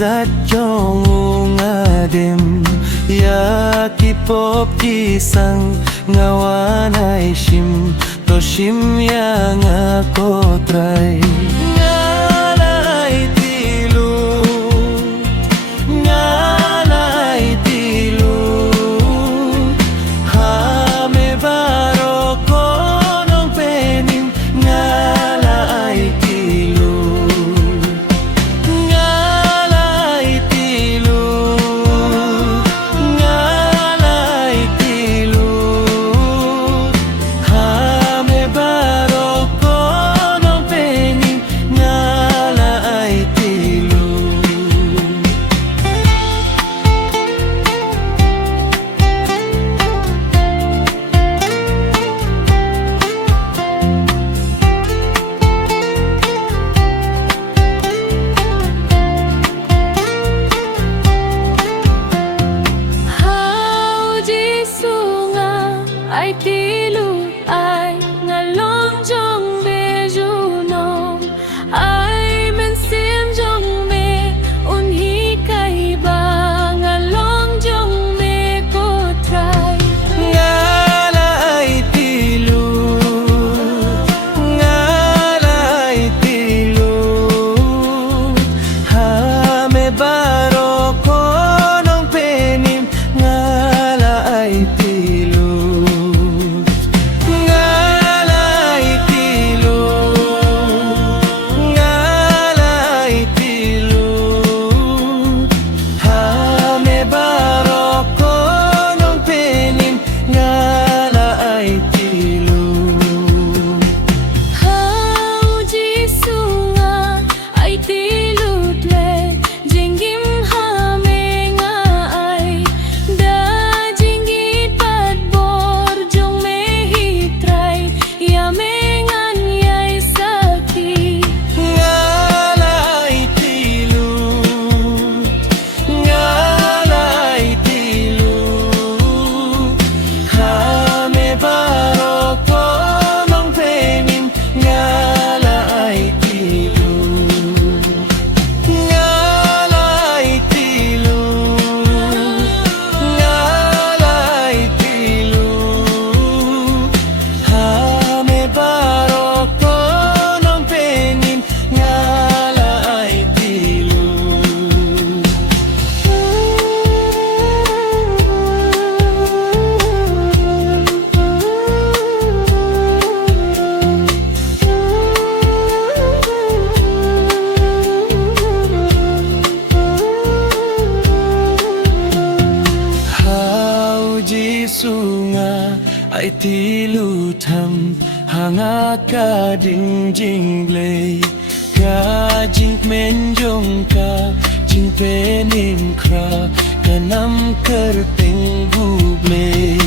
zat jong ngadem ya kipop kisang ngawan ay shim to shim ya ngako trai ngala Aiti Lut ngala Aiti Lut hame baroh konong penim ngala Aiti Lut ngala Aiti Lut ngala Aiti Lut hame baroh konong penim ngala Aiti Lut. Hau Jisu nga Aiti Lut ai ngalong jong be junom ai men sim jong me un hikai ba ngalong jong me ko trai Ngala Aiti Lut ngala Aiti Lut hame baroh konong penim ngala Aiti Lut ngala Aiti Lut ngala Aiti Lut hame baroh konong penim ngala Aiti Lut. Hau Jisu nga Aiti Lut le jingim hame nga ai da jingieid pat bor jong me hitrai ya me ngan yai sakhi Ngala Aiti Lut ngala Aiti Lut hame baroh konong penim ngala Aiti Lut ngala Aiti Lut ngala Aiti Lut hame baroh konong penim ngala Aiti Lut. Hau Jisu nga Aiti Lut ham hanga ka ding jing blei ka jingkmen jong ka jingpenim kra kanam kyrteng U Blei